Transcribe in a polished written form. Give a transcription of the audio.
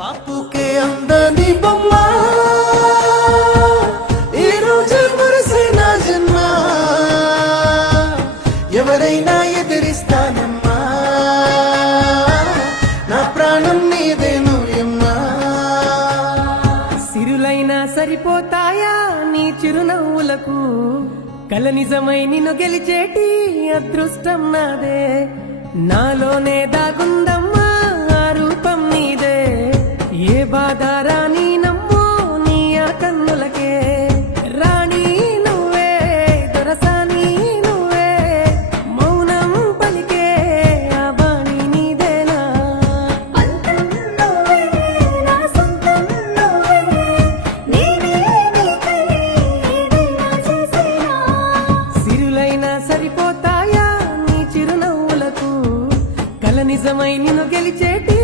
పాపుకే అందని బొమ్మ ఈ రోజు మురిసిన జన్మ ఎవరైనా ఎదిరిస్తానమ్మా నా ప్రాణం నీదేను ఎమ్మా సిరులైనా సరిపోతాయా నీ చిరునవ్వులకు కల నిజమై నిన్ను గెలిచేటి అదృష్టం నాదే నాలోనే దాగుందమ్మా ఆ రూపం నీదే ఏ బాధ రాని నమ్మో నీ ఆ కన్నులకే రాణి నువ్వే దొరసాని నువ్వే మౌనం పలికే ఆ బాణి నీదేనా సిరులైనా సరిపోతాయా నీ చిరునవ్వులకు కల నిజమై నిన్ను గెలిచేటి